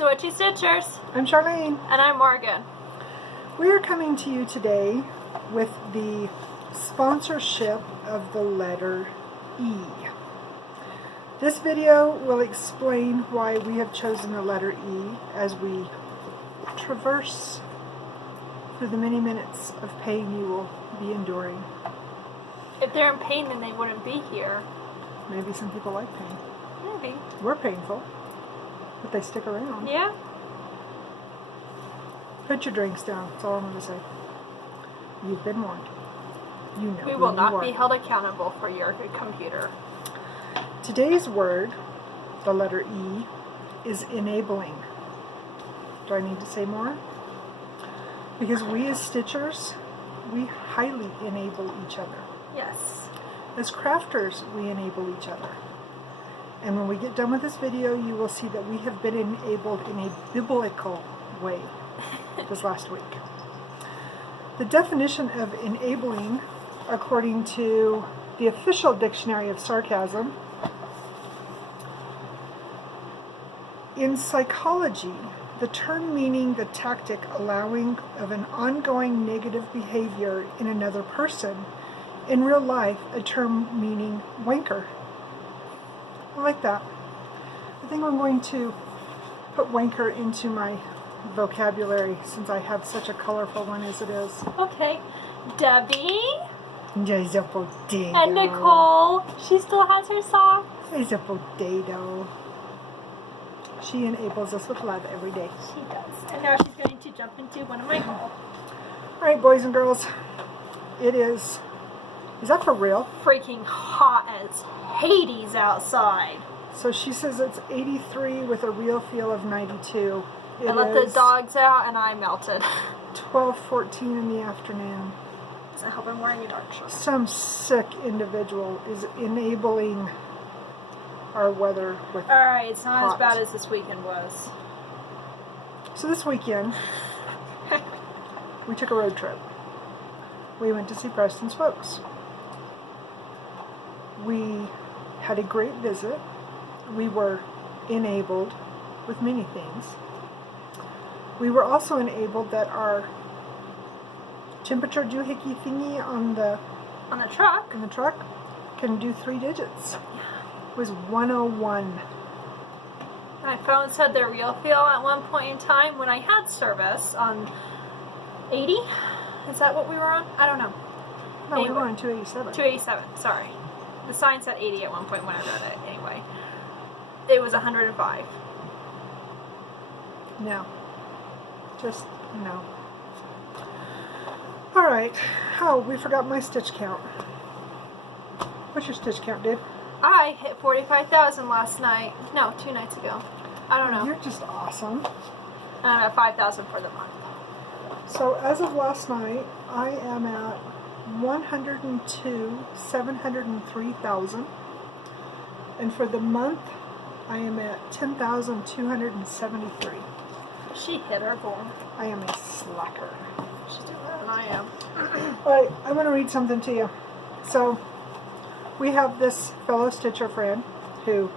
the Witchy Stitchers. I'm Charlene. And I'm Morgan. We are coming to you today with the sponsorship of the letter E. This video will explain why we have chosen the letter E as we traverse through the many minutes of pain you will be enduring. If they're in pain, then they wouldn't be here. Maybe some people like pain. Maybe. We're painful, but they stick around. Yeah. Put your drinks down. That's all I'm going to say. You've been warned. You know. We will not be held accountable for your computer. Today's word, the letter E, is enabling. Do I need to say more? Because we as stitchers, we highly enable each other. Yes. As crafters, we enable each other. And when we get done with this video, you will see that we have been enabled in a biblical way this last week. The definition of enabling, according to the official dictionary of sarcasm, in psychology, the term meaning the tactic allowing of an ongoing negative behavior in another person. In real life, a term meaning wanker. I like that. I think I'm going to put wanker into my vocabulary since I have such a colorful one as it is. Okay. Debbie. There's a potato. And Nicole. She still has her socks. There's a potato. She enables us with love every day. She does. And now she's going to jump into one of my goals. Alright, boys and girls. It is that for real? Freaking hot as Hades outside. So she says it's 83 with a real feel of 92. I let the dogs out and I melted. 12:14 in the afternoon. Does it help I'm wearing a dark shirt? Some sick individual is enabling our weather with Alright, it's not hot. as bad as this weekend was. So this weekend, we took a road trip. We went to see Preston's folks. We had a great visit. We were enabled with many things. We were also enabled that our temperature doohickey thingy on the truck can do 3 digits. It was 101. My phone said the real feel at one point in time when I had service on 80. Is that what we were on? I don't know. No, anyway, we were on 287. 287, sorry. The sign said 80 at one point when I read it. Anyway, it was 105. No. Just no. Alright. Oh, we forgot my stitch count. What's your stitch count, dude? I hit 45,000 last night. No, 2 nights ago. I don't know. You're just awesome. And I'm at 5,000 for the month. So as of last night, I am at 102,703,000. And for the month, I am at 10,273. She hit her goal. I am a slacker. She's doing better than I am. Alright, I'm going to read something to you. So, we have this fellow stitcher friend who,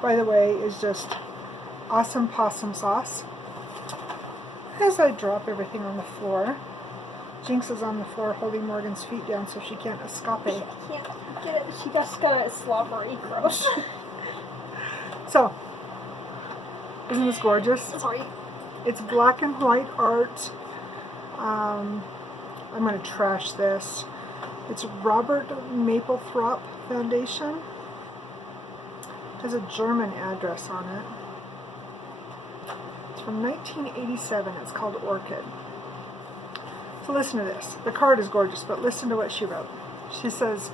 by the way, is just awesome possum sauce. As I drop everything on the floor, Jinx is on the floor holding Morgan's feet down so she can't escape. She can't get it. She just got a slobbery gross. So, isn't this gorgeous? Sorry. It's black and white art. I'm going to trash this. It's Robert Maplethrop Foundation. It has a German address on it. It's from 1987. It's called Orchid. So listen to this. The card is gorgeous, but listen to what she wrote. She says,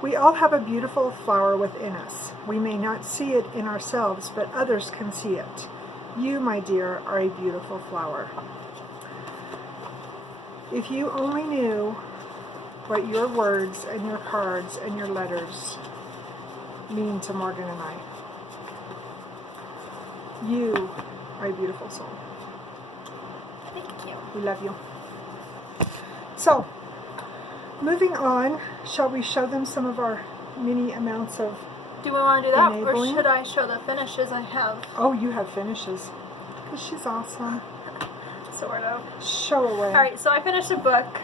"We all have a beautiful flower within us. We may not see it in ourselves, but others can see it. You, my dear, are a beautiful flower. If you only knew what your words and your cards and your letters mean to Morgan and I. You are a beautiful soul. Thank you. We love you." So, moving on, shall we show them some of our mini amounts of Do we want to do that, enabling? or should I show the finishes I have? Oh, you have finishes. But she's awesome. Sort of. Show away. Alright, so I finished a book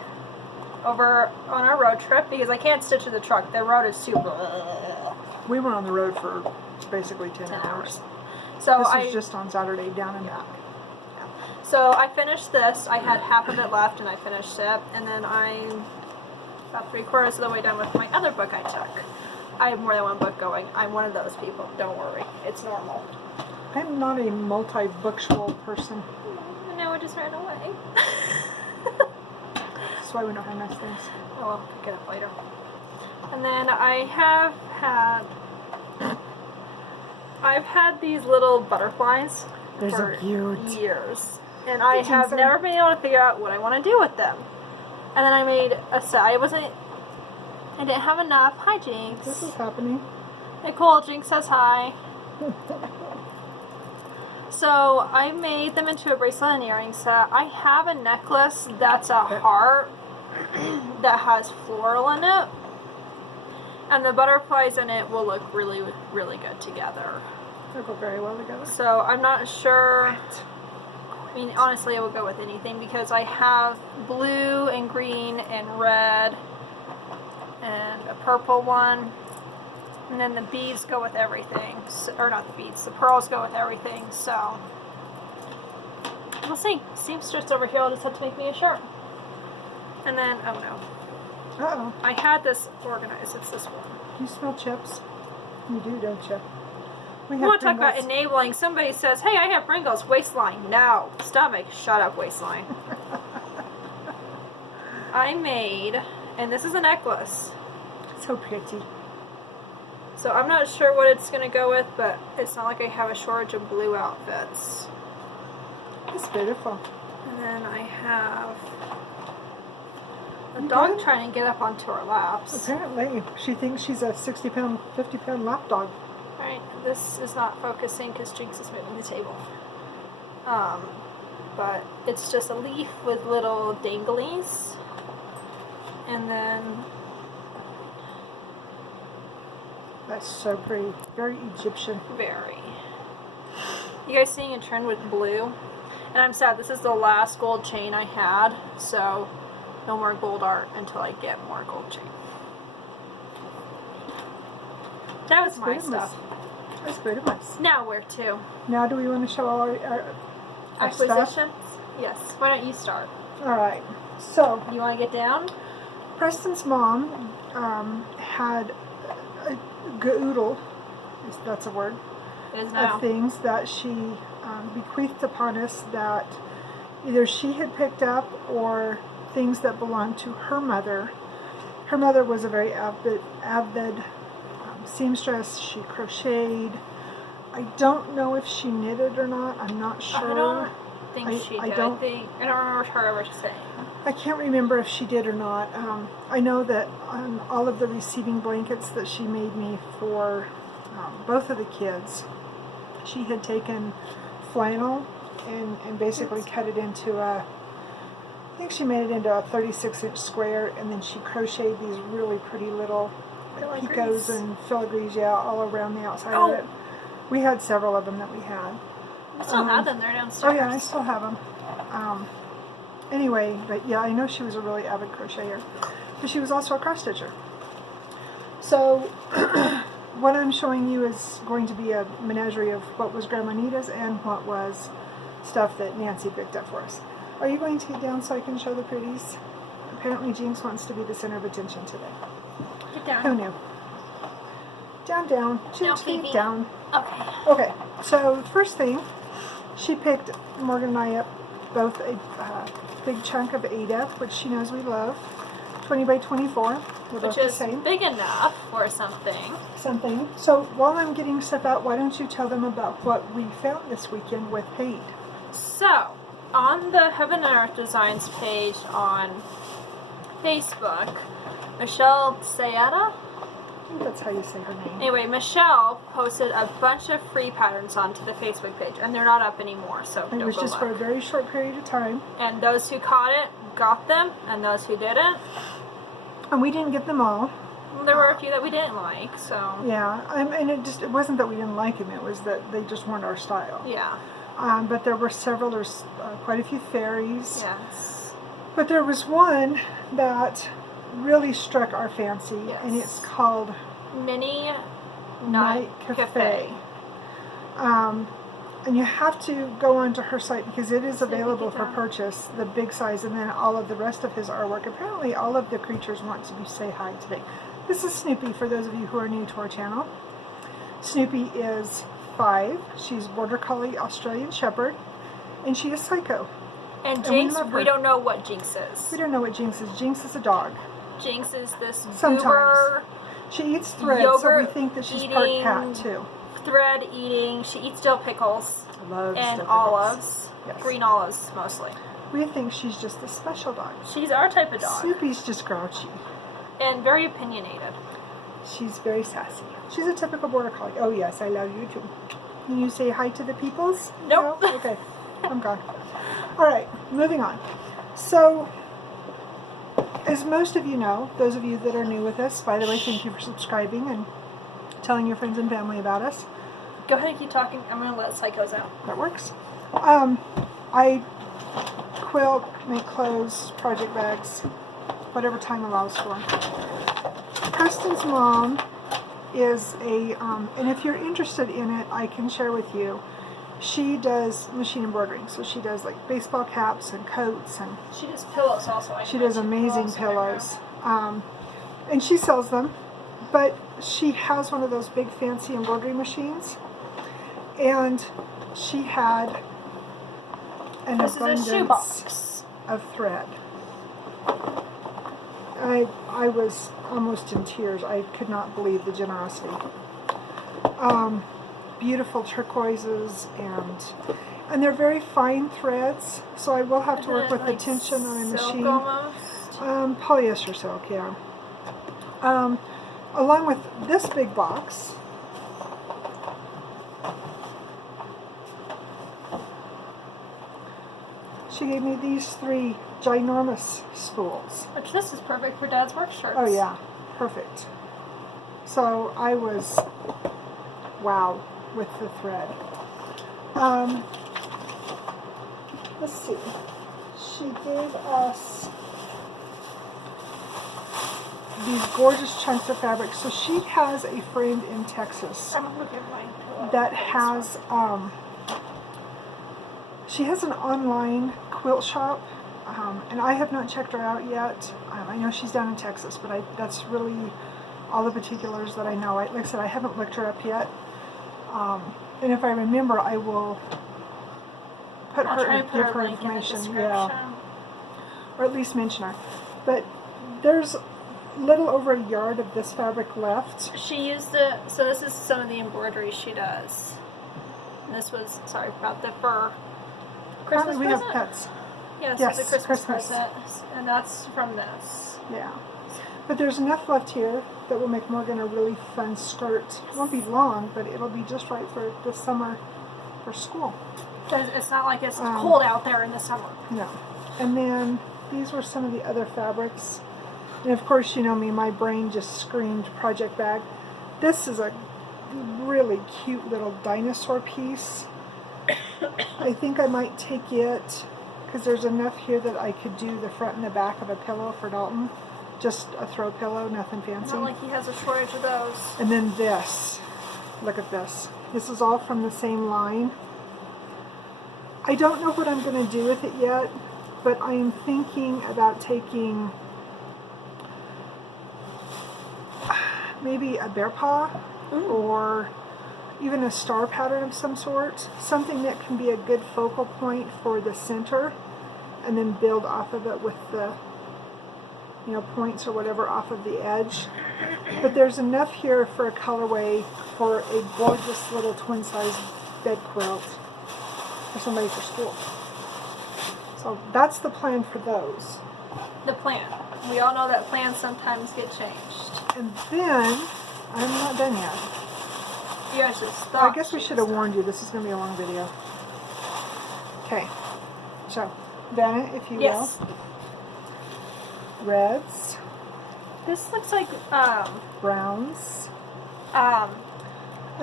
over on our road trip because I can't stitch to the truck. The road is super... We were on the road for basically 10 hours. So this was just on Saturday, down and back. So I finished this. I had half of it left and I finished it. And then I'm about 3/4 of the way done with my other book I took. I have more than one book going. I'm one of those people. Don't worry. It's normal. I'm not a multi-bookshelf person. No, it just ran away. That's why we don't have nice things. Oh, well, pick it up later. And then I've had these little butterflies They're so for cute. years. And I think have so. never been able to figure out what I want to do with them. And then I made a set. I didn't have enough. Hi, Jinx. This is happening. Nicole, Jinx says hi. So I made them into a bracelet and earring set. I have a necklace that's a heart that has floral in it. And the butterflies in it will look really, really good together. They go very well together. So I'm not sure. I mean, honestly, it would go with anything because I have blue and green and red and a purple one. And then the beads go with everything. So, or not the beads, the pearls go with everything. So we'll see. Seamstress over here will just have to make me a shirt. And then, oh no. Uh-oh. I had this organized. It's this one. Do you smell chips? You do, don't you? We We want to talk about enabling. Somebody says, hey, I have Pringles. Waistline. No. Stomach. Shut up, waistline. I made, and this is a necklace. So pretty. So I'm not sure what it's going to go with, but it's not like I have a shortage of blue outfits. It's beautiful. And then I have a dog trying to get up onto our laps. Apparently. She thinks she's a 60-pound, 50-pound lap dog. Alright, this is not focusing because Jinx is moving the table. But it's just a leaf with little danglies. And then... That's so pretty. Very Egyptian. Very. You guys seeing a trend with blue? And I'm sad, this is the last gold chain I had, so no more gold art until I get more gold chain. That was my stuff. That's pretty nice. Now where to? Now do we want to show our stuff? Acquisitions? Yes. Why don't you start? Alright. So, You want to get down? Preston's mom had a goodle, if that's a word, It is now. of things that she bequeathed upon us that either she had picked up or things that belonged to her mother. Her mother was a very avid seamstress. She crocheted. I don't know if she knitted or not. I'm not sure. I don't think she did. I don't remember her ever saying. I can't remember if she did or not. I know that on all of the receiving blankets that she made me for both of the kids, she had taken flannel and basically cut it into I think she made it into a 36-inch square, and then she crocheted these really pretty little picots and filigrees, all around the outside of it. We had several of them that we had. I still have them. They're downstairs. Oh yeah, I still have them. Anyway, but yeah, I know she was a really avid crocheter, but she was also a cross stitcher. So what I'm showing you is going to be a menagerie of what was Grandma Nita's and what was stuff that Nancy picked up for us. Are you going to get down so I can show the pretties? Apparently Jinx wants to be the center of attention today. Get down. Who knew? Down, down, 2 feet Phoebe. down. Okay. Okay, so the first thing, she picked Morgan and I up both a big chunk of Ada, which she knows we love, 20 by 24. Which is big enough for something. So while I'm getting stuff out, why don't you tell them about what we found this weekend with Paid? So, on the Heaven and Earth Designs page on Facebook, Michelle Sayetta? I think that's how you say her name. Anyway, Michelle posted a bunch of free patterns onto the Facebook page, and they're not up anymore, so It was just for a very short period of time. And those who caught it got them, and those who didn't. And we didn't get them all. There were a few that we didn't like, so. Yeah, and it wasn't that we didn't like them, it was that they just weren't our style. Yeah. But there were several. There's quite a few fairies. Yes. But there was one that really struck our fancy, and it's called Mini Night Cafe. And you have to go onto her site because it is available for purchase, the big size, and then all of the rest of his artwork. Apparently all of the creatures want to say hi today. This is Snoopy, for those of you who are new to our channel. Snoopy is 5. She's Border Collie Australian Shepherd, and she is Psycho. And Jinx, we don't know what Jinx is. We don't know what Jinx is. Jinx is a dog. Jinx is this Sometimes. She eats thread, so we think that she's part cat too. Thread eating. She eats dill pickles and olives. Yes. Green olives mostly. We think she's just a special dog. She's our type of dog. Snoopy's just grouchy. And very opinionated. She's very sassy. She's a typical Border Collie. Oh yes, I love you too. Can you say hi to the peoples? Nope. No? Okay, I'm gone. Alright, moving on. So, as most of you know, those of you that are new with us, by the way, thank you for subscribing and telling your friends and family about us. Go ahead and keep talking. I'm going to let Psychos out. That works. I quilt, make clothes, project bags, whatever time allows for. Preston's mom is a, and if you're interested in it, I can share with you. She does machine embroidering, so she does like baseball caps and coats, and she does pillows also. She does amazing pillows, and she sells them. But she has one of those big fancy embroidery machines, and she had an abundance of thread. I was almost in tears. I could not believe the generosity. Beautiful turquoises, and they're very fine threads, so I will have to work with the tension on a machine. Polyester silk, yeah. Along with this big box, she gave me these 3 ginormous spools. Which this is perfect for Dad's work shirts. Oh yeah, perfect. So I was wow with the thread. Let's see. She gave us these gorgeous chunks of fabric. So she has a friend in Texas that has she has an online quilt shop, and I have not checked her out yet. I know she's down in Texas, but that's really all the particulars that I know. Like I said, I haven't looked her up yet, and if I remember, I will give her information, yeah, or at least mention her. But there's little over a yard of this fabric left. She used it, so this is some of the embroidery she does. And this was, sorry about the fur. Christmas we present? have pets. Yes, Yes, it's a Christmas present. Christmas. And that's from this. Yeah. But there's enough left here that will make Morgan a really fun skirt. It won't be long, but it'll be just right for this summer for school. Because it's not like it's cold out there in the summer. No. And then these were some of the other fabrics. And of course, you know me, my brain just screamed project bag. This is a really cute little dinosaur piece. I think I might take it because there's enough here that I could do the front and the back of a pillow for Dalton. Just a throw pillow, nothing fancy. Not like he has a shortage of those. And then this. Look at this. This is all from the same line. I don't know what I'm going to do with it yet, but I am thinking about taking maybe a bear paw or even a star pattern of some sort. Something that can be a good focal point for the center, and then build off of it with the points or whatever off of the edge. But there's enough here for a colorway for a gorgeous little twin-size bed quilt for somebody for school. So that's the plan for those. The plan. We all know that plans sometimes get changed. And then, I'm not done yet. You actually stopped. I guess we should have warned you. This is going to be a long video. Okay. So, Vanna, if you will. Reds. This looks like, browns. I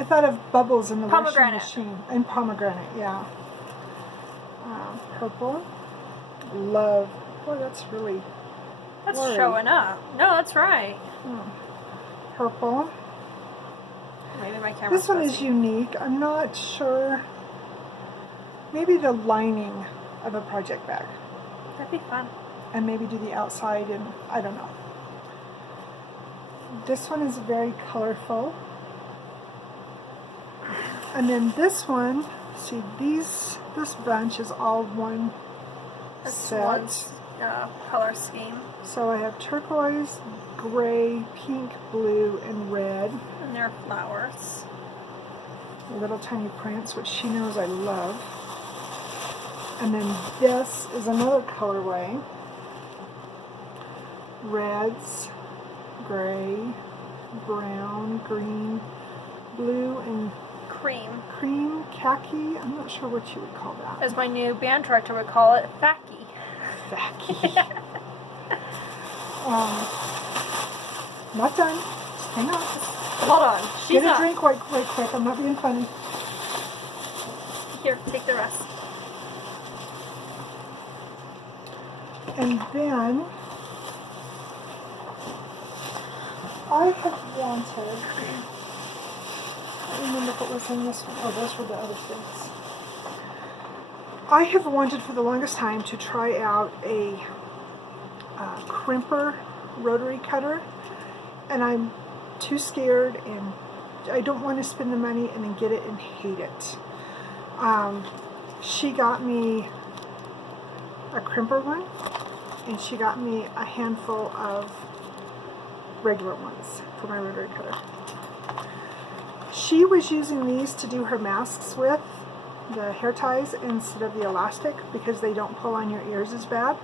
thought of bubbles in the washing machine. And pomegranate, yeah. Purple. Love. Boy, that's really That's blurry. showing up. No, that's right. Purple. Maybe my camera's This one is fuzzy. unique. I'm not sure. Maybe the lining of a project bag. That'd be fun. And maybe do the outside, and I don't know. This one is very colorful. And then this one, see, this bunch is all one That's set. one color scheme. So I have turquoise, gray, pink, blue, and red. And they're flowers. Little tiny plants, which she knows I love. And then this is another colorway. Reds, gray, brown, green, blue, and cream, khaki. I'm not sure what you would call that. As my new band director would call it, facky. Khaki. Not done. Just hang on. Hold on. She's Get a not. drink right quick. I'm not being funny. Here, take the rest. And then I have wanted, I don't remember what was in this one. Oh, those were the other things. I have wanted for the longest time to try out a crimper rotary cutter, and I'm too scared, and I don't want to spend the money and then get it and hate it. She got me a crimper one, and she got me a handful of regular ones for my rotary cutter. She was using these to do her masks with, the hair ties, instead of the elastic, because they don't pull on your ears as bad.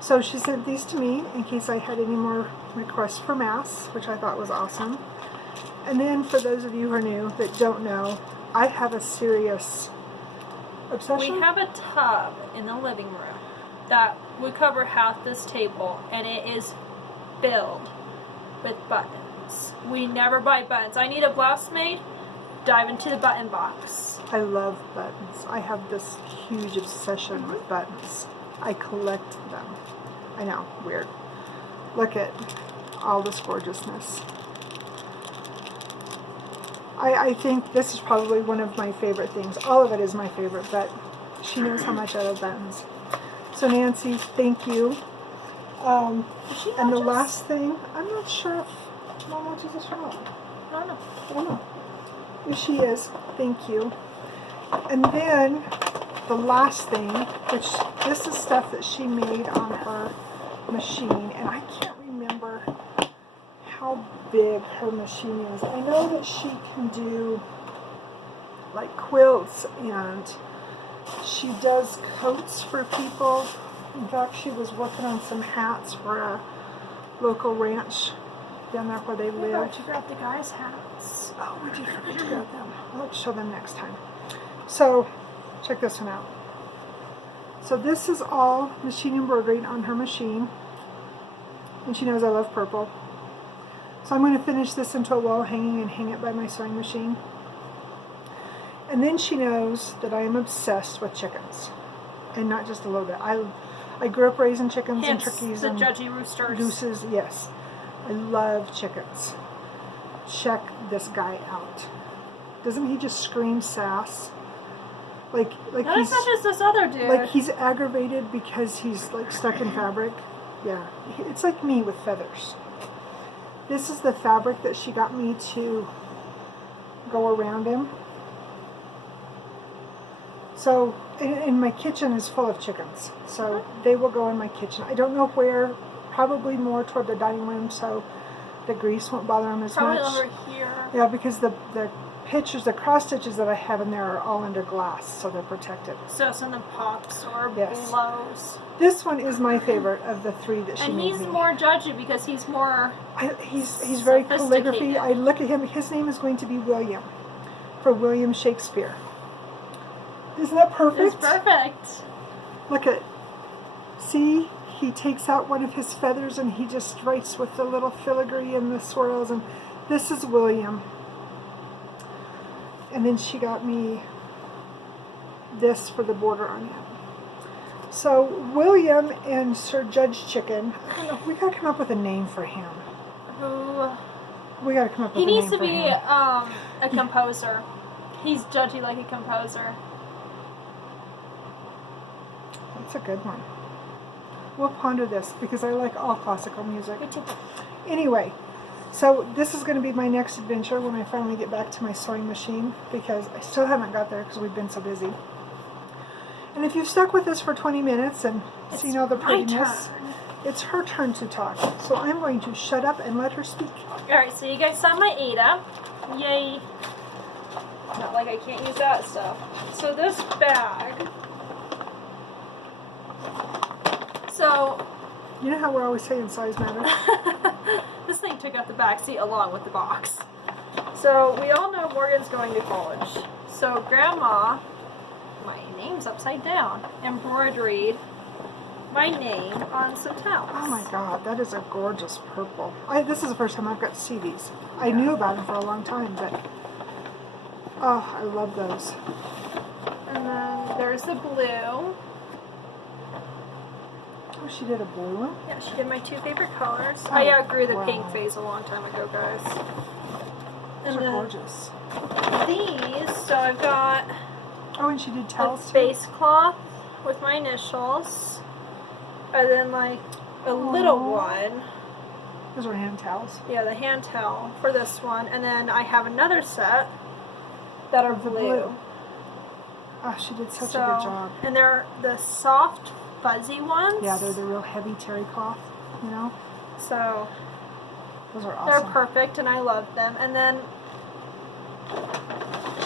So she sent these to me in case I had any more requests for masks, which I thought was awesome. And then for those of you who are new that don't know, I have a serious obsession. We have a tub in the living room that would cover half this table, and it is filled with buttons. We never buy buttons. I need a blouse made, dive into the button box. I love buttons. I have this huge obsession with buttons. I collect them. I know, weird. Look at all this gorgeousness. I think this is probably one of my favorite things. All of it is my favorite, but she knows how much I love buttons. So Nancy, thank you. And the last thing, I'm not sure if Mom watches this or not. I don't know. I don't know. If she is, thank you. And then the last thing, which this is stuff that she made on her machine, and I can't remember how big her machine is. I know that she can do like quilts, and she does coats for people. In fact, she was working on some hats for a local ranch down there where they live. Why don't you grab the guys' hats? Oh, we did forget to grab them. I'll have to show them next time. So, check this one out. So this is all machine embroidered on her machine. And she knows I love purple. So I'm going to finish this into a wall hanging and hang it by my sewing machine. And then she knows that I am obsessed with chickens. And not just a little bit. I grew up raising chickens and turkeys the and judgy roosters. gooses. Yes. I love chickens. Check this guy out. Doesn't he just scream sass? Like No, he's it's not just this other dude. like he's aggravated because he's like stuck in fabric. Yeah, it's like me with feathers. This is the fabric that she got me to go around him. So, and my kitchen is full of chickens. So they will go in my kitchen. I don't know where, probably more toward the dining room so the grease won't bother them as Probably much. over here. Yeah, because the pictures, the cross stitches that I have in there are all under glass, so they're protected. So something pops or Yes. blows. This one is my favorite of the three that she And made he's me. more judgy because he's more... He's very calligraphy. sophisticated. I look at him. His name is going to be William, for William Shakespeare. Isn't that perfect? It's perfect. Look at, see, he takes out one of his feathers and he just writes with the little filigree and the swirls, and this is William. And then she got me this for the border on it. So William and Sir Judge Chicken, I don't know, we gotta come up with a name for him. We gotta come up with a name for him. He needs to be a composer. He's judgy like a composer. That's a good one. We'll ponder this because I like all classical music. Me too. Anyway, so this is going to be my next adventure when I finally get back to my sewing machine because I still haven't got there because we've been so busy. And if you've stuck with us for 20 minutes and seen all the prettiness, it's her turn to talk. So I'm going to shut up and let her speak. Alright, so you guys saw my Ada. Yay. Not like I can't use that stuff. So this bag. So, you know how we're always saying size matters? this thing took out the back seat along with the box. So we all know Morgan's going to college. So Grandma, my name's upside down, embroidered my name on some towels. Oh my God, that is a gorgeous purple. This is the first time I've got to see these. I knew about them for a long time, but oh, I love those. And then there's the blue. Oh, she did a blue one? Yeah, she did my two favorite colors. Oh, I outgrew the wow. pink phase a long time ago, guys. Those And are gorgeous. these, so I've got Oh, and she did a towels too? face cloth with my initials. And then like a little one. Those are hand towels. Yeah, the hand towel for this one. And then I have another set that are blue. Oh, she did such a good job. And they're the soft, fuzzy ones. Yeah, they're the real heavy terry cloth, you know? So Those are they're awesome. perfect and I love them. And then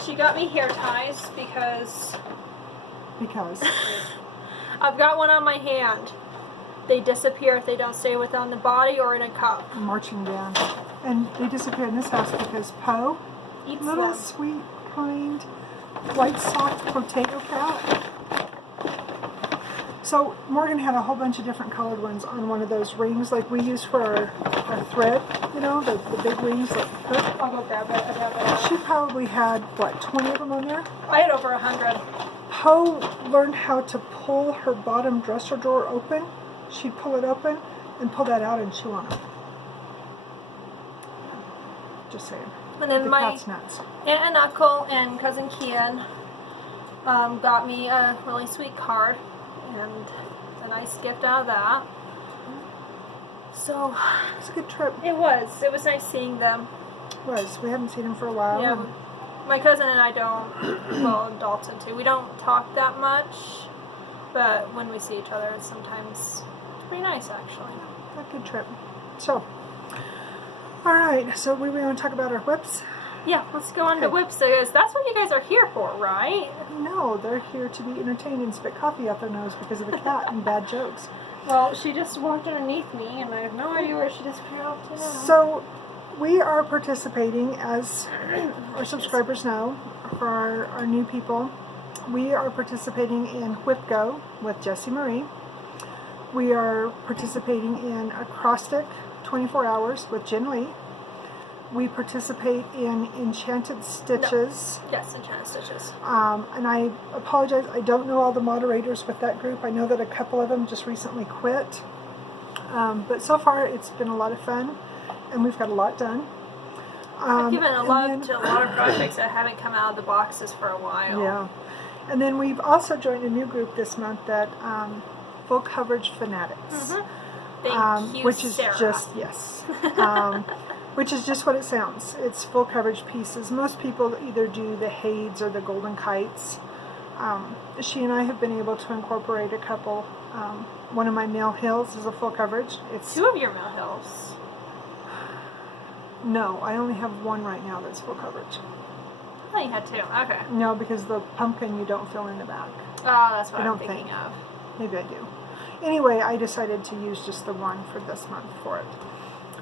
she got me hair ties because I've got one on my hand. They disappear if they don't stay on the body or in a cup. Marching down. And they disappear in this house because Poe, Eats little them. sweet, kind, white soft potato cat. So Morgan had a whole bunch of different colored ones on one of those rings like we use for our thread, you know, the big rings that hook. I'll go grab it. I grab it. She probably had, what, 20 of them on there? I had over 100. Poe learned how to pull her bottom dresser drawer open. She'd pull it open and pull that out and chew on it. Just saying. And then The my cat's nuts. aunt and uncle and cousin Kian got me a really sweet card and a nice gift out of that. So It's a good trip. it was nice seeing them. We haven't seen him for a while. Yeah, my cousin and I don't, well, Dalton too, we don't talk that much, but when we see each other, it's pretty nice actually. A good trip. So, alright, so we want to talk about our whips? Yeah, let's go on to whips, because that's what you guys are here for, right? No, they're here to be entertained and spit coffee out their nose because of the cat and bad jokes. Well, she just walked underneath me, and I have no idea where she disappeared off to now. So, we are participating, as our subscribers know, for our new people. We are participating in Whip Go with Jessie Marie. We are participating in Acrostic 24 Hours with Jen Lee. We participate in Enchanted Stitches. No. Yes, Enchanted Stitches. And I apologize, I don't know all the moderators with that group. I know that a couple of them just recently quit. But so far it's been a lot of fun, and we've got a lot done. I've given a lot to a lot of projects that haven't come out of the boxes for a while. Yeah. And then we've also joined a new group this month that Full Coverage Fanatics. Thank you, which is Sarah. just, yes. Which is just what it sounds. It's full coverage pieces. Most people either do the Hades or the Golden Kites. She and I have been able to incorporate a couple. One of my Mill Hills is a full coverage. It's two of your Mill Hills. No, I only have one right now that's full coverage. Oh, you had two. Okay. No, because the pumpkin you don't fill in the back. Oh, that's what I'm thinking of. Maybe I do. Anyway, I decided to use just the one for this month for it.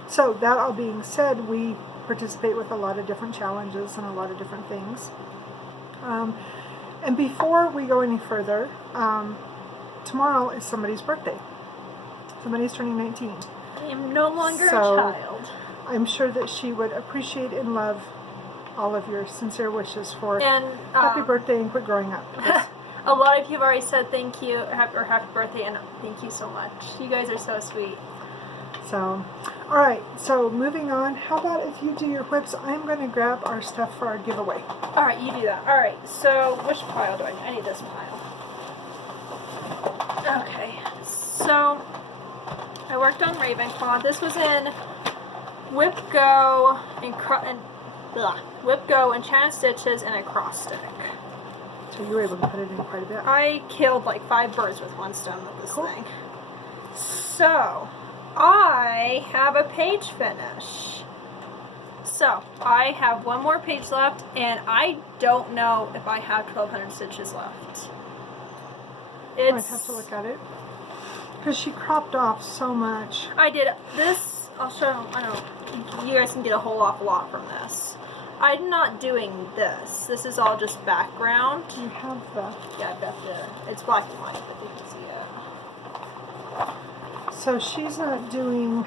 So, that all being said, we participate with a lot of different challenges and a lot of different things. And before we go any further, tomorrow is somebody's birthday. Somebody's turning 19. I am no longer a child. I'm sure that she would appreciate and love all of your sincere wishes for And happy birthday and quit growing up. A lot of you have already said thank you or happy birthday, and thank you so much. You guys are so sweet. So, alright, so moving on. How about if you do your whips? I'm going to grab our stuff for our giveaway. Alright, you do that. Alright, so which pile do I need? I need this pile. Okay, so I worked on Ravenclaw. This was in Whip Go and Whip Go, Enchanted Stitches, and a cross stick. So you were able to put it in quite a bit. I killed like 5 birds with one stone with this thing. So, I have a page finish. So, I have one more page left, and I don't know if I have 1,200 stitches left. I'd have to look at it. Because she cropped off so much. I did this. I'll show. I don't know. You guys can get a whole awful lot from this. I'm not doing this. This is all just background. You have the... Yeah, I've got the... It's black and white, but you can see it. So she's not doing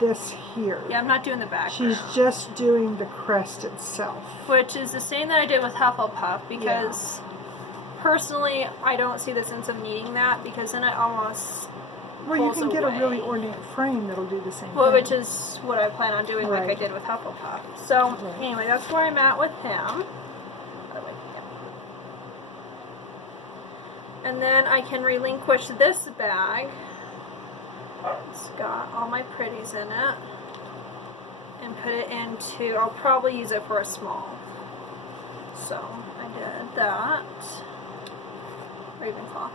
this here. Yeah, I'm not doing the background. She's just doing the crest itself. Which is the same that I did with Hufflepuff, because personally, I don't see the sense of needing that, because then it almost Well, you can get away. a really ornate frame that'll do the same Well, thing. which is what I plan on doing, Right. like I did with Hufflepuff. So, Right. anyway, that's where I'm at with him. And then I can relinquish this bag. It's got all my pretties in it. And put it into, I'll probably use it for a small. So, I did that. Ravenclaw.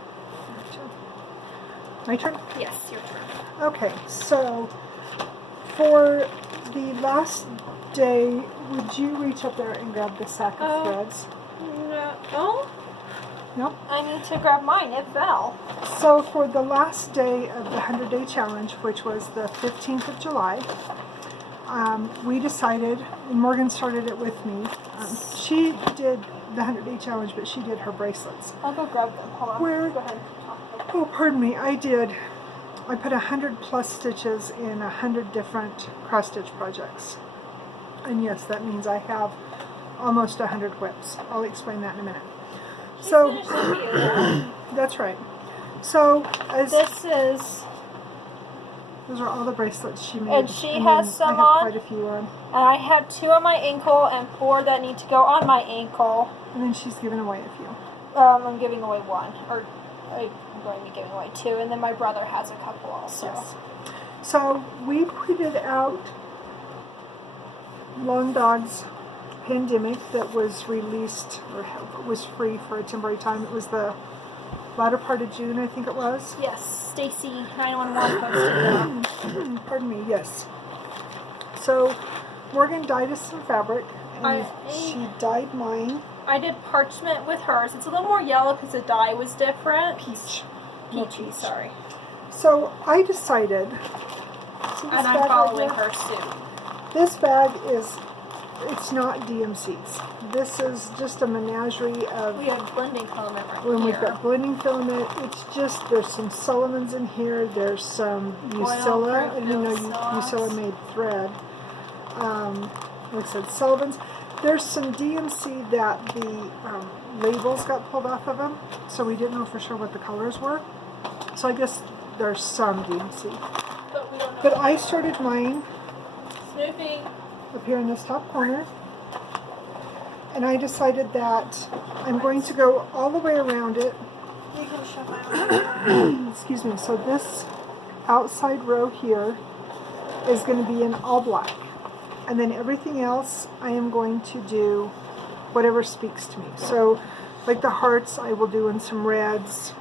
My turn? Yes, your turn. Okay, so for the last day, would you reach up there and grab the sack of threads? No. Oh? Nope. I need to grab mine. It fell. So for the last day of the 100-day challenge, which was the 15th of July, we decided, and Morgan started it with me, she did the 100-day challenge, but she did her bracelets. I'll go grab them. Hold on. Where? Go ahead. Oh, pardon me, I put 100 plus stitches in 100 different cross-stitch projects. And yes, that means I have almost 100 whips. I'll explain that in a minute. So, that's right. So, as those are all the bracelets she made. And she has some on. Quite a few on. And I have 2 on my ankle and 4 that need to go on my ankle. And then she's given away a few. I'm giving away 1. Or I'm going to be giving away 2. And then my brother has a couple also. Yes. So, we printed out Long Dog's Pandemic that was released, or was free for a temporary time. It was the latter part of June, I think it was. Yes, Stacy 911 posted that. Pardon me, yes. So, Morgan dyed us some fabric, and she dyed mine. I did parchment with hers. It's a little more yellow because the dye was different. Peachy, sorry. So, I decided... And I'm following her suit. This bag is... It's not DMC's. This is just a menagerie of... We have blending filament right When here. we've got blending filament, it's just, there's some Sullivans in here, there's some Usilla, and you know, Usilla made thread. Like I said, Sullivans. There's some DMC that the labels got pulled off of them, so we didn't know for sure what the colors were. So I guess there's some DMC. But we don't know. But I started mine Snooping. up here in this top corner, and I decided that I'm going to go all the way around it. You can show my Excuse me. So this outside row here is going to be in all black, and then everything else I am going to do whatever speaks to me. So like the hearts I will do in some reds,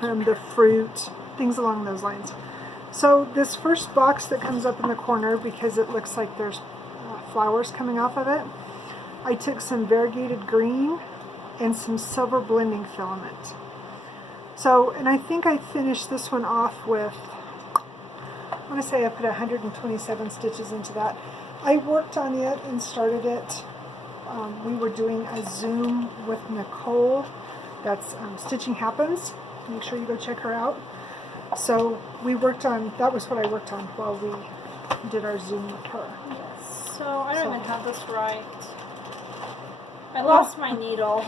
the fruit, things along those lines. So this first box that comes up in the corner, because it looks like there's flowers coming off of it, I took some variegated green and some silver blending filament. So, and I think I finished this one off with, I want to say I put 127 stitches into that. I worked on it and started it. We were doing a Zoom with Nicole. That's Stitching Happens. Make sure you go check her out. So we worked on, that was what I worked on while we did our Zoom with her. Yes. So I don't even have this right. I lost my needle.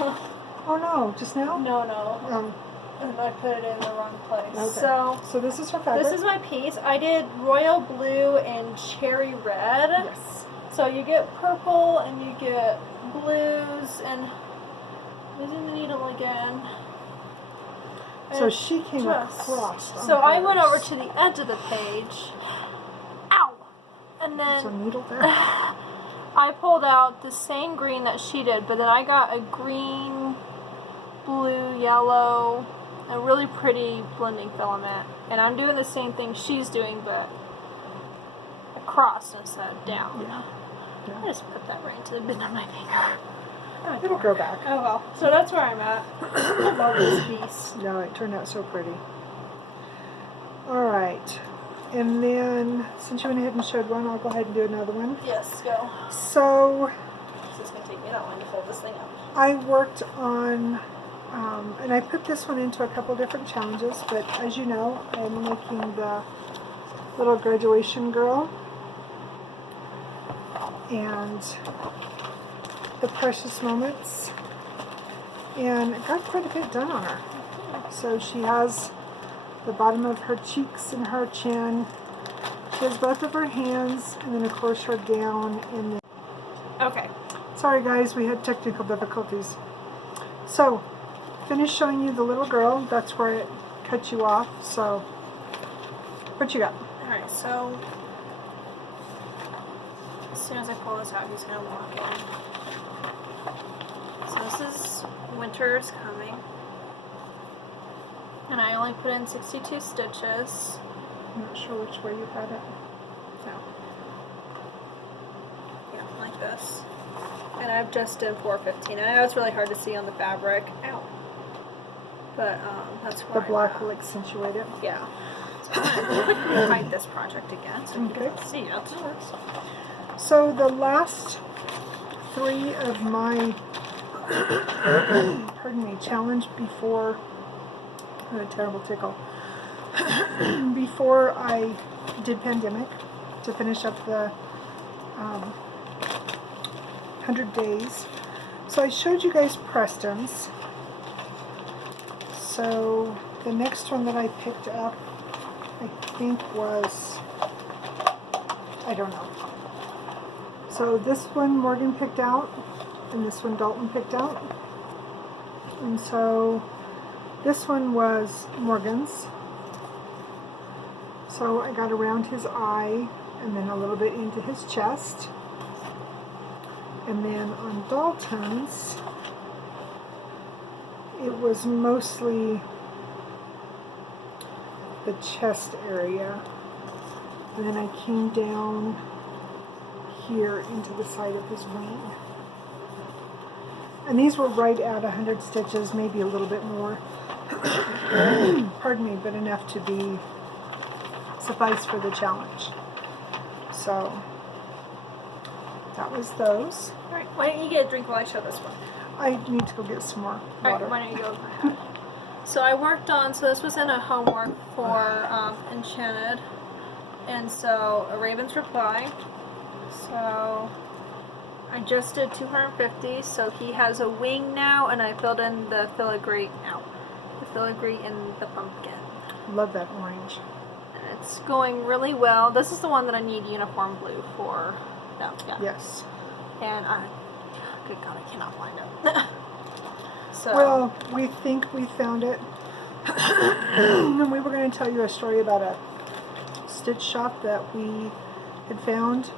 Oh no, just now? No. And I put it in the wrong place. Okay. So this is her fabric? This is my piece. I did royal blue and cherry red. Yes. So you get purple and you get blues and using the needle again. So she came across. So I went over to the edge of the page. Ow! And then there's a needle there. I pulled out the same green that she did, but then I got a green, blue, yellow, a really pretty blending filament. And I'm doing the same thing she's doing, but across instead of down. Yeah. I just put that right into the bend of my finger. It'll grow back. Oh well. So that's where I'm at. I love this piece. No, it turned out so pretty. Alright. And then, since you went ahead and showed one, I'll go ahead and do another one. Yes, go. So, It's just going to take me that long to fold this thing up. I worked on, and I put this one into a couple different challenges, but as you know, I'm making the little graduation girl and the precious moments, and I got quite a bit done on her. So she has the bottom of her cheeks and her chin, she has both of her hands, and then of course her gown, and then Okay. sorry guys, we had technical difficulties. So, finished showing you the little girl. That's where it cut you off. So, what you got? Alright, so as soon as I pull this out, he's going to walk in. So this is Winter's Coming. And I only put in 62 stitches. I'm not sure which way you had it. No. Yeah, like this. And I've just done 415. I know it's really hard to see on the fabric. Ow. But that's where The black will accentuate it. Yeah. So I'm going to rewrite this project again so you Okay. can see it. So the last three of my pardon me, challenge before a terrible tickle before I did pandemic to finish up the 100 days. So I showed you guys Preston's. So the next one that I picked up, I think was, I don't know. So this one Morgan picked out, and this one Dalton picked out. And so this one was Morgan's. So I got around his eye and then a little bit into his chest. And then on Dalton's, it was mostly the chest area. And then I came down here into the side of his wing. And these were right at 100 stitches, maybe a little bit more. Pardon me, but enough to be suffice for the challenge. So that was those. Alright, why don't you get a drink while I show this one? I need to go get some more water. Alright, why don't you go ahead? So I worked on, so this was in a homework for Enchanted. And so, A Raven's Reply. So I just did 250, so he has a wing now, and I filled in the filigree in the pumpkin. Love that orange. And it's going really well. This is the one that I need uniform blue for. No, yeah. Yes. And good God, I cannot find it. So Well, we think we found it. And we were going to tell you a story about a stitch shop that we had found.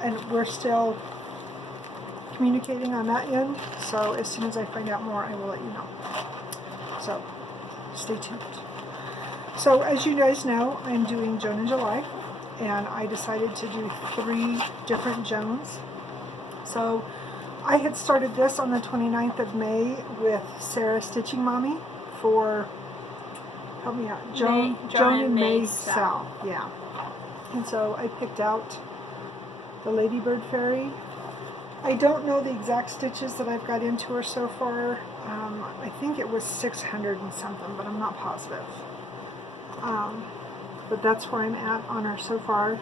And we're still communicating on that end. So as soon as I find out more, I will let you know. So stay tuned. So as you guys know, I'm doing Joan in July. And I decided to do 3 different Joans. So I had started this on the 29th of May with Sarah Stitching Mommy for, help me out, Joan and May Sal. Yeah. And so I picked out the Ladybird Fairy. I don't know the exact stitches that I've got into her so far. I think it was 600 and something, but I'm not positive. But that's where I'm at on her so far.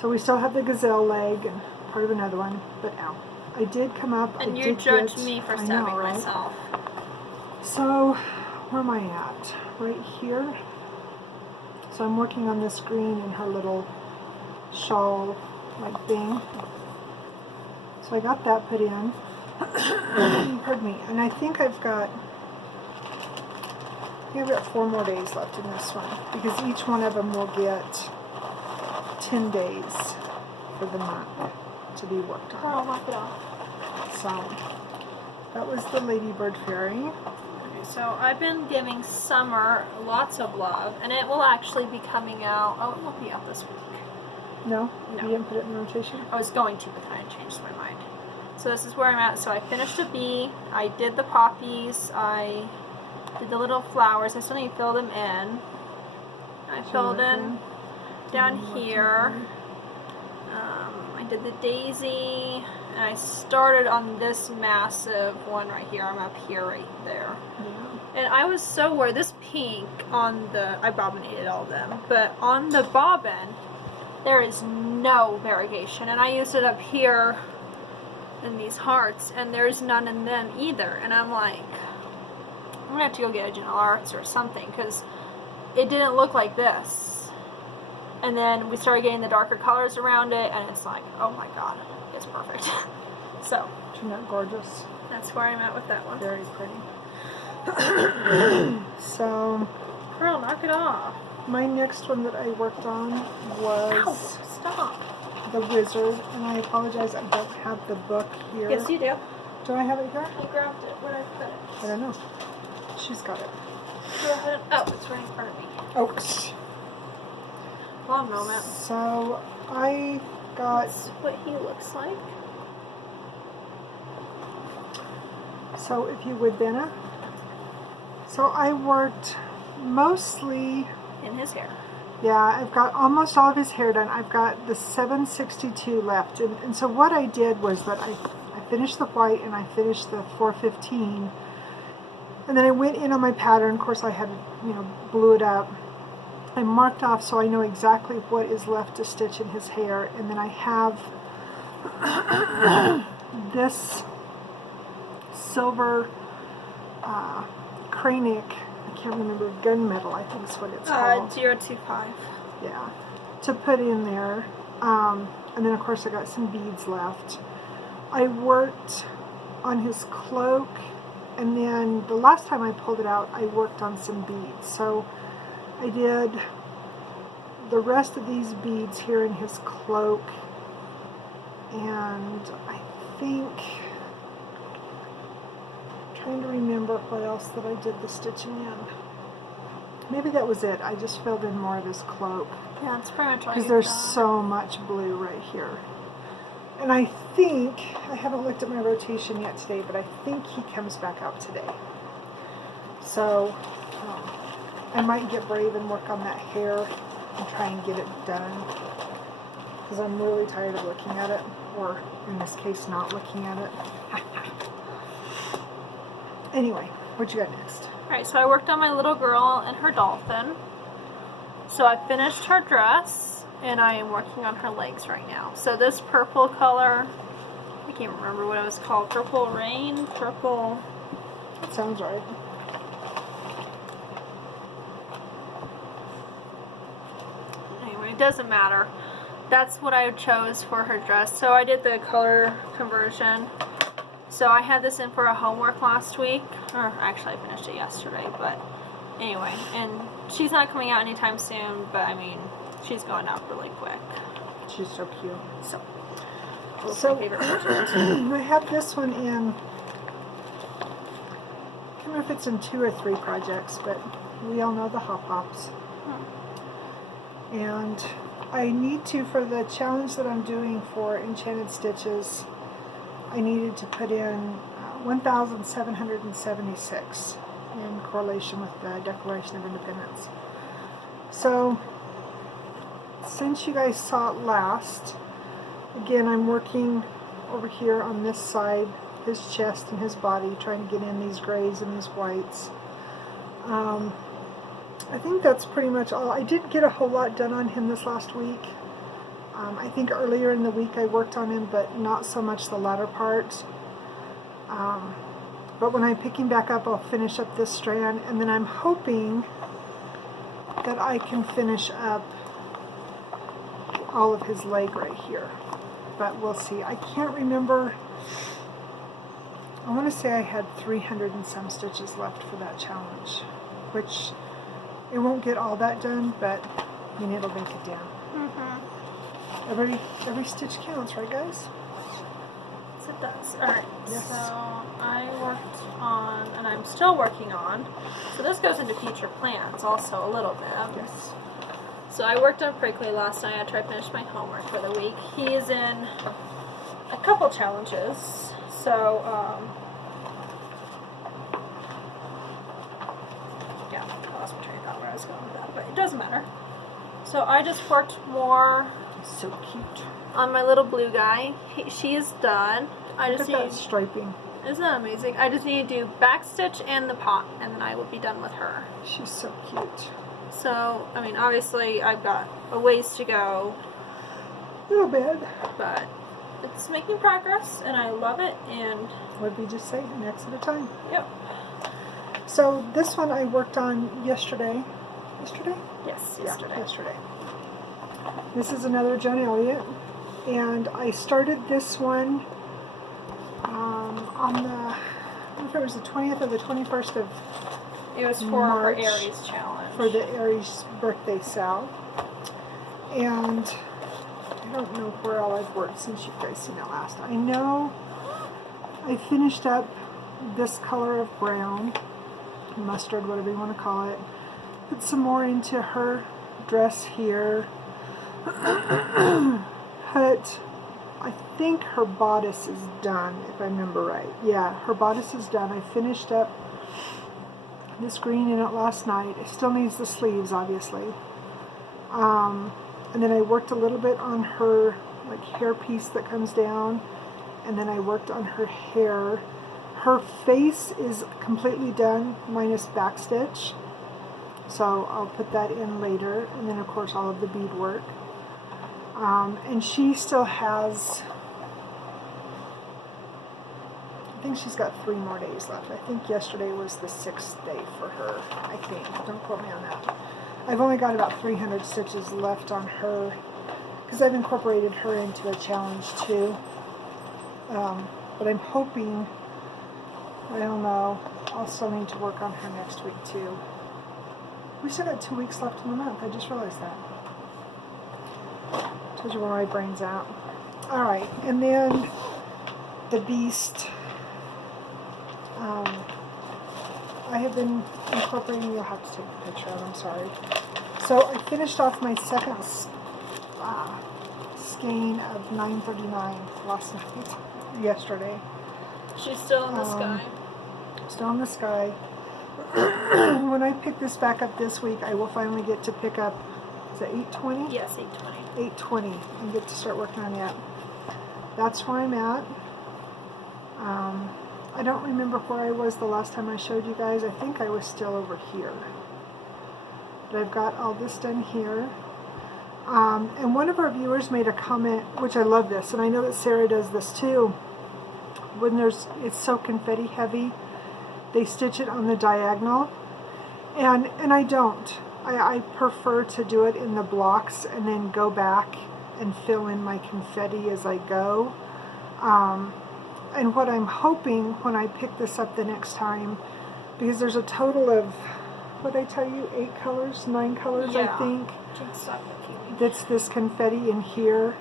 So we still have the gazelle leg and part of another one, but ow. I did come up. And I you did judged get, me for I know, stabbing right? myself. So, where am I at? Right here. So I'm working on this green in her little shawl like thing. So I got that put in. Pardon me. And I think I've got 4 more days left in this one, because each one of them will get 10 days for the month to be worked on. Oh, knock it off. So that was the Ladybird Fairy. So I've been giving Summer lots of love, and it will actually be coming out. Oh, it won't be out this week. No? No. You didn't put it in rotation? I was going to, but then I changed my mind. So this is where I'm at. So I finished a bee. I did the poppies. I did the little flowers. I still need to fill them in. I filled in down here. I did the daisy, and I started on this massive one right here. I'm up here right there. Yeah. And I was so worried. This pink on the, I bobbinated all of them, but on the bobbin, there is no variegation. And I used it up here in these hearts, and there's none in them either. And I'm like, I'm gonna have to go get a Gentle Arts or something, because it didn't look like this. And then we started getting the darker colors around it, and it's like, oh my god, it's perfect. So, Isn't that gorgeous? that's where I'm at with that one. Very pretty. So, Pearl, knock it off. my next one that I worked on was Ow, stop. The Wizard, and I apologize, I don't have the book here. Yes, you do. Do I have it here? You grabbed it. Where did I put it? I don't know. She's got it. Go ahead. Oh, it's right in front of me. Oh. Long moment. So, I got... That's what he looks like. So, if you would, Benna. So, I worked mostly... In his hair. Yeah, I've got almost all of his hair done. I've got the 762 left. And so what I did was that I finished the white and I finished the 415. And then I went in on my pattern. Of course, I had, blew it up. I marked off so I know exactly what is left to stitch in his hair. And then I have this silver cranic, I can't remember, gunmetal, I think is what it's called. 025. Yeah, to put in there. And then of course I got some beads left. I worked on his cloak, and then the last time I pulled it out I worked on some beads. So I did the rest of these beads here in his cloak, and I think, I'm trying to remember what else that I did the stitching in. Maybe that was it. I just filled in more of his cloak. Yeah, it's pretty much all Because you've there's done. so much blue right here. And I think, I haven't looked at my rotation yet today, but I think he comes back out today. So, I might get brave and work on that hair and try and get it done. Because I'm really tired of looking at it, or in this case, not looking at it. Anyway, what you got next? Alright, so I worked on my little girl and her dolphin. So I finished her dress, and I am working on her legs right now. So this purple color, I can't remember what it was called. Purple Rain? Purple... That sounds right. Anyway, it doesn't matter. That's what I chose for her dress. So I did the color conversion. So I had this in for a homework last week, or actually I finished it yesterday, but anyway, and she's not coming out anytime soon, but I mean, she's going out really quick. She's so cute. So So, my favorite project. I have this one in, I don't know if it's in 2 or 3 projects, but we all know the Hop Hops. And I need to, for the challenge that I'm doing for Enchanted Stitches, I needed to put in 1,776 in correlation with the Declaration of Independence. So, since you guys saw it last, again, I'm working over here on this side, his chest and his body, trying to get in these grays and these whites. I think that's pretty much all. I didn't get a whole lot done on him this last week. I think earlier in the week I worked on him, but not so much the latter part. But when I pick him back up, I'll finish up this strand, and then I'm hoping that I can finish up all of his leg right here. But we'll see. I can't remember. I want to say I had 300 and some stitches left for that challenge, which it won't get all that done, but I mean, it'll make it down. Every stitch counts, right, guys? Yes, it does. All right. Yes. So I worked on, and I'm still working on. So this goes into future plans also a little bit. Yes. So I worked on Prickly last night after I finished my homework for the week. He is in a couple challenges. So, yeah, I lost my train of thought where I was going with that, but it doesn't matter. So I just worked more So cute. on my little blue guy. She is done. I Look just at that need, striping. isn't that amazing? I just need to do back stitch and the pot, and then I will be done with her. She's so cute. So, I mean, obviously I've got a ways to go, A little bit. but it's making progress, and I love it, and What did we just say? An X at a time. yep. So this one I worked on yesterday. Yesterday? Yes, Yeah, yesterday. yesterday. This is another Joan Elliott, and I started this one on the, I don't know if it was the 20th or the 21st of It was for March, her Aries challenge. for the Aries birthday sale, and I don't know where all I've worked since you guys seen it last. I know I finished up this color of brown, mustard, whatever you want to call it. Put some more into her dress here. Put, I think her bodice is done, if I remember right. Yeah, her bodice is done. I finished up this green in it last night. It still needs the sleeves, obviously. And then I worked a little bit on her like hair piece that comes down, and then I worked on her hair. Her face is completely done, minus backstitch. So I'll put that in later, and then of course all of the bead work. And she still has, I think she's got 3 more days left. I think yesterday was the 6th day for her, I think. Don't quote me on that. I've only got about 300 stitches left on her, because I've incorporated her into a challenge too. But I'm hoping, I don't know, I'll still need to work on her next week too. We still got 2 weeks left in the month. I just realized that. Told you where my brain's at. Alright, and then the Beast. I have been incorporating, you'll have to take a picture of, I'm sorry. So I finished off my second skein of 939 last night, yesterday. She's still in the sky. Still in the sky. When I pick this back up this week, I will finally get to pick up, is it 820? Yes, 820. 820, and get to start working on that. That's where I'm at. I don't remember where I was the last time I showed you guys. I think I was still over here. But I've got all this done here. And one of our viewers made a comment, which I love this, and I know that Sarah does this too. When it's so confetti heavy, they stitch it on the diagonal, and I don't. I prefer to do it in the blocks and then go back and fill in my confetti as I go. And what I'm hoping when I pick this up the next time, because there's a total of, what did I tell you, 8 colors, 9 colors, Yeah. I think, Can't stop looking. that's this confetti in here.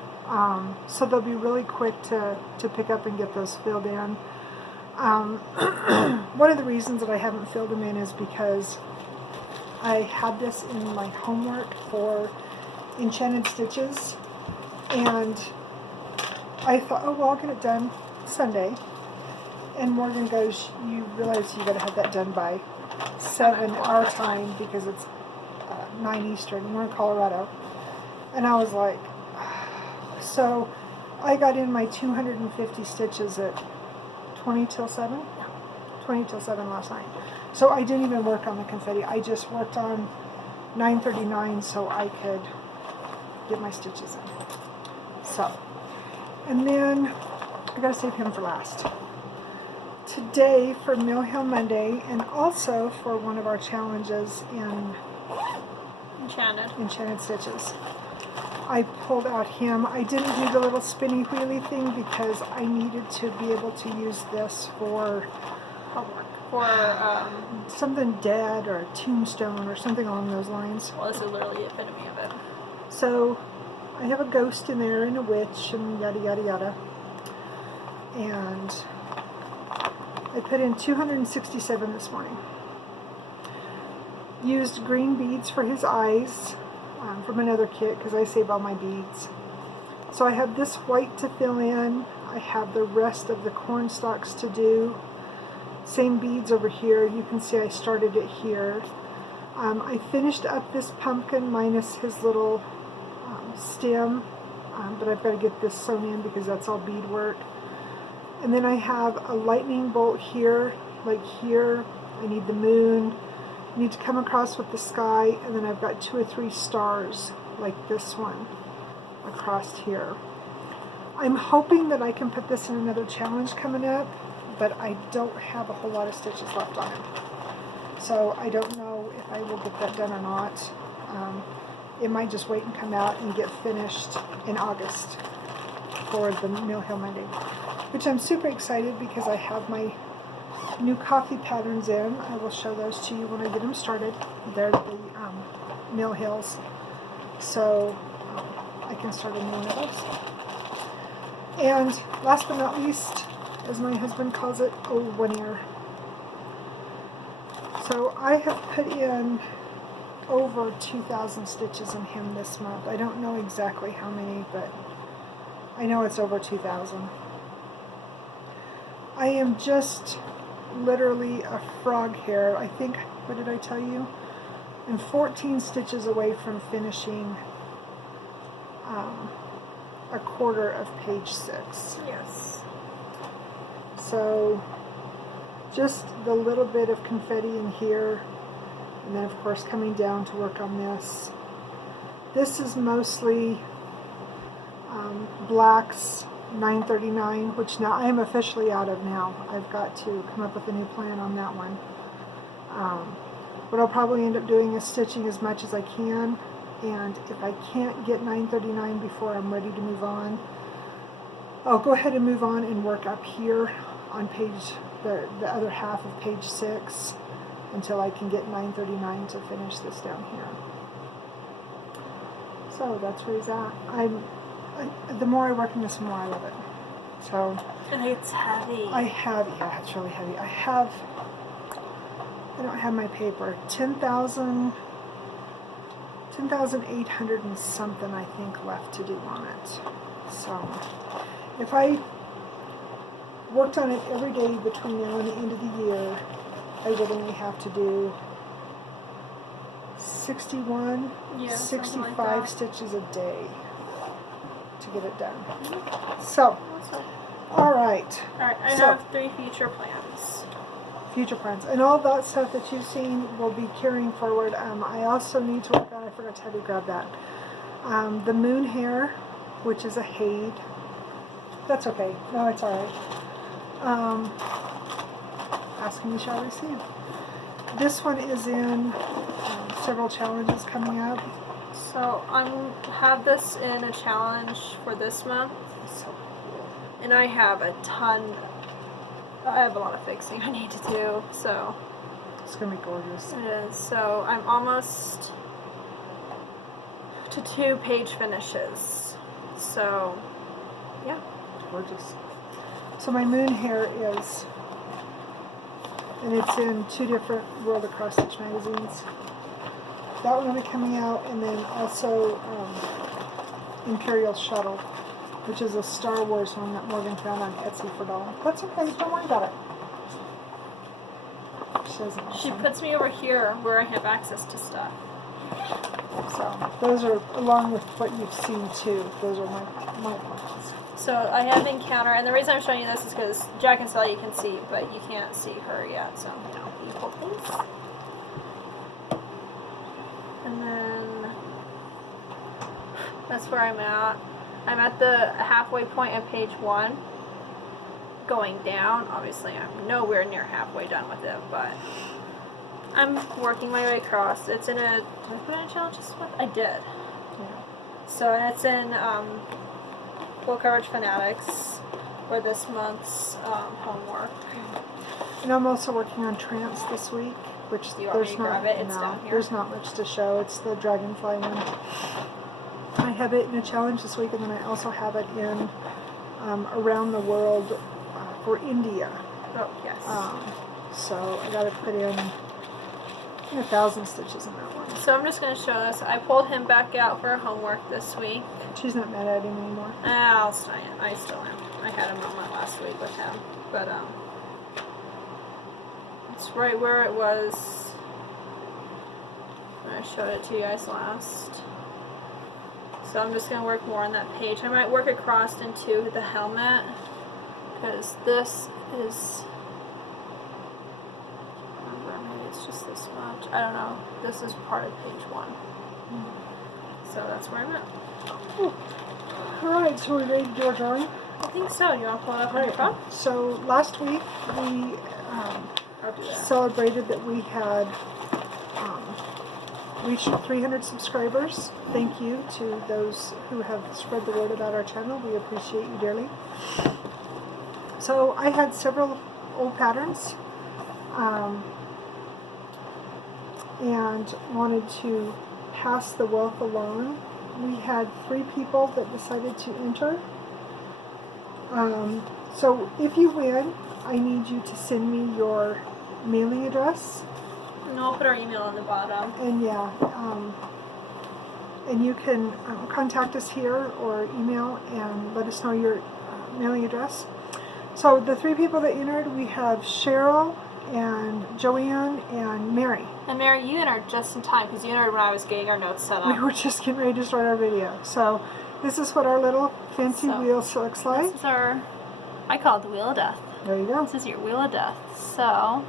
So they'll be really quick to pick up and get those filled in. One of the reasons that I haven't filled them in is because I had this in my homework for Enchanted Stitches, and I thought, oh well, I'll get it done Sunday. And Morgan goes, you realize you got to have that done by 7 our time, because it's 9 Eastern. We're in Colorado. And I was like, so I got in my 250 stitches at 20 till 7? 20 till 7 last night. So I didn't even work on the confetti. I just worked on 939 so I could get my stitches in. So, and then I gotta save him for last. Today for Mill Hill Monday, and also for one of our challenges in Enchanted Stitches, I pulled out him. I didn't do the little spinny wheelie thing because I needed to be able to use this for homework. For something dead or a tombstone or something along those lines. well, this is literally the epitome of it. So I have a ghost in there and a witch and yada yada yada. And I put in 267 this morning. Used green beads for his eyes from another kit because I save all my beads. So I have this white to fill in. I have the rest of the corn stalks to do. Same beads over here. You can see I started it here. I finished up this pumpkin minus his little stem, but I've got to get this sewn in because that's all bead work. And then I have a lightning bolt here, like here. I need the moon. I need to come across with the sky, and then I've got 2 or 3 stars, like this one, across here. I'm hoping that I can put this in another challenge coming up, but I don't have a whole lot of stitches left on him. So I don't know if I will get that done or not. It might just wait and come out and get finished in August for the Mill Hill Monday, which I'm super excited because I have my new coffee patterns in. I will show those to you when I get them started. They're the Mill Hills, so I can start a new one of those. And last but not least, as my husband calls it, one ear. So I have put in over 2,000 stitches in him this month. I don't know exactly how many, but I know it's over 2,000. I am just literally a frog hair. I think, what did I tell you? I'm 14 stitches away from finishing a quarter of page 6. Yes. So just the little bit of confetti in here, and then of course coming down to work on this. This is mostly blacks 939, which now I am officially out of now. I've got to come up with a new plan on that one. What I'll probably end up doing is stitching as much as I can, and if I can't get 939 before I'm ready to move on, I'll go ahead and move on and work up here on page, the other half of page 6 until I can get 939 to finish this down here. So that's where he's at. The more I work on this, the more I love it. So, And it's heavy. yeah, it's really heavy. I don't have my paper. 10,800 and something, I think, left to do on it. So, if I worked on it every day between now and the end of the year, I would only have to do 61, Yeah, 65 like stitches a day to get it done. So, Awesome. alright. Alright, I So- have 3 future plans. Future plans. And all that stuff that you've seen will be carrying forward. I also need to work on, I forgot to have you grab that, the moon hair, which is a Hade. That's okay. No, it's alright. Ask and you shall receive. This one is in several challenges coming up. So have this in a challenge for this month, So cool. and I have a lot of fixing I need to do, so It's going to be gorgeous. it is. So I'm almost to 2 page finishes. So yeah. Gorgeous. So my moon hair is, and it's in 2 different World Across Stitch magazines. That one will be coming out, and then also Imperial Shuttle, which is a Star Wars one that Morgan found on Etsy for $1. That's okay, don't worry about it. She puts me over here where I have access to stuff. So those are, along with what you've seen too, those are my plans. So I have Encounter, and the reason I'm showing you this is because Jack and Sally you can see, but you can't see her yet, so be equal, please. And then that's where I'm at. I'm at the halfway point of page 1. Going down. Obviously, I'm nowhere near halfway done with it, but I'm working my way across. It's in a... Did I put in a challenge this month? I did. Yeah. So, and it's in Full Coverage Fanatics for this month's homework. And I'm also working on Trance this week, which Do you want me to grab it? It's no, down here. there's not much to show. It's the Dragonfly one. I have it in a challenge this week, and then I also have it in Around the World for India. Oh, yes. So I got to put in 1,000 stitches in that one. So I'm just going to show this. I pulled him back out for homework this week. She's not mad at him anymore. I still am. I had a moment last week with him, but it's right where it was when I showed it to you guys last. So I'm just going to work more on that page. I might work across into the helmet, because this is, maybe it's just this much. I don't know. This is part of page 1. So that's where I'm at. Alright, so we're ready to do our drawing? I think so. You want to pull it up on your phone? So last week we I'll do that. celebrated that we had reached 300 subscribers. Thank you to those who have spread the word about our channel. We appreciate you dearly. So I had several old patterns and wanted to pass the wealth along. We had 3 people that decided to enter. So if you win, I need you to send me your mailing address. And I'll put our email on the bottom. And yeah, and you can contact us here or email and let us know your mailing address. So the 3 people that entered, we have Cheryl and Joanne and Mary. And Mary, you entered just in time, because you entered when I was getting our notes set up. We were just getting ready to start our video. So this is what our little fancy wheel looks like. This is our, I call it the Wheel of Death. There you go. This is your Wheel of Death. So,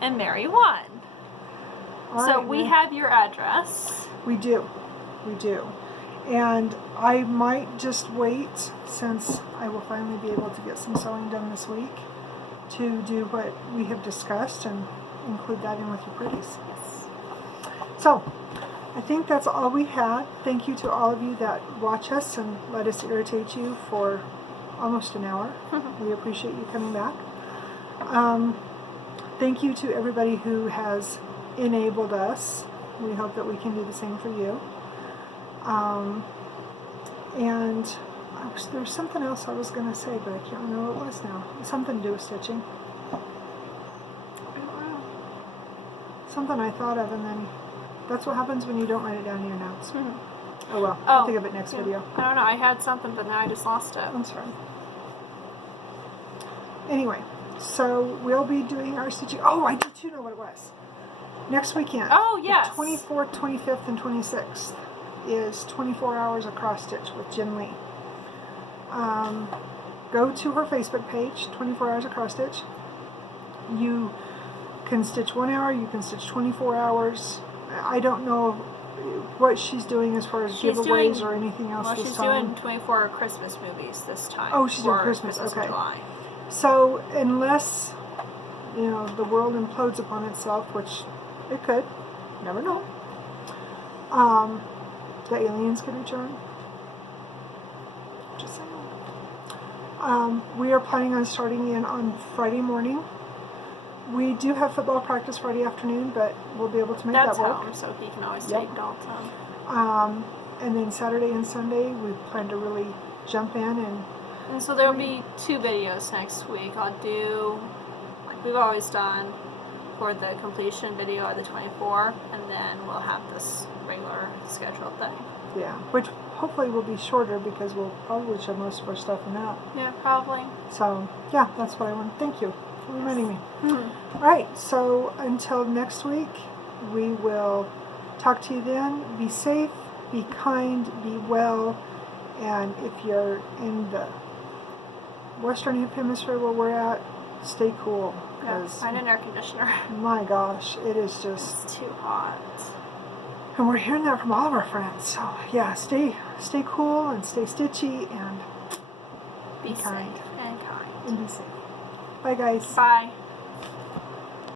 and Mary won. So we have your address. We do. We do. And I might just wait, since I will finally be able to get some sewing done this week, to do what we have discussed and include that in with your pretties. Yes. So, I think that's all we had. Thank you to all of you that watch us and let us irritate you for almost an hour. We appreciate you coming back. Thank you to everybody who has enabled us. We hope that we can do the same for you. And there's something else I was going to say, but I can't remember what it was now. Something to do with stitching. Something I thought of, and then that's what happens when you don't write it down in your notes. Oh well, I'll think of it next video. I don't know, I had something, but now I just lost it. I'm sorry. Anyway, so we'll be doing our stitching. Oh, I do too know what it was. Next weekend. Oh, yes. The 24th, 25th, and 26th is 24 hours of cross stitch with Jen Lee. Go to her Facebook page, 24 hours of cross stitch. You can stitch 1 hour, you can stitch 24 hours. I don't know what she's doing as far as giveaways or anything else this time. Well, she's doing 24 Christmas movies this time. Oh, she's doing Christmas, okay. In July. So, unless, you know, the world implodes upon itself, which it could, never know, the aliens could return. Just saying. We are planning on starting in on Friday morning. We do have football practice Friday afternoon, but we'll be able to make that work. Home, so he can always take Dalton. And then Saturday and Sunday, we plan to really jump in and so there will be 2 videos next week. I'll do, like we've always done, for the completion video on the 24th, and then we'll have this regular scheduled thing. Yeah, which hopefully will be shorter because we'll probably show most of our stuff in that. Yeah, probably. So, yeah, that's what I want. Thank you for reminding me. Right, so until next week, we will talk to you then. Be safe, be kind, be well, and if you're in the Western Hemisphere where we're at, stay cool. because find an air conditioner. my gosh, it is just, It's too hot. and we're hearing that from all of our friends. So yeah, stay cool and stay stitchy and Be safe kind. and kind. and be safe. Bye guys. Bye.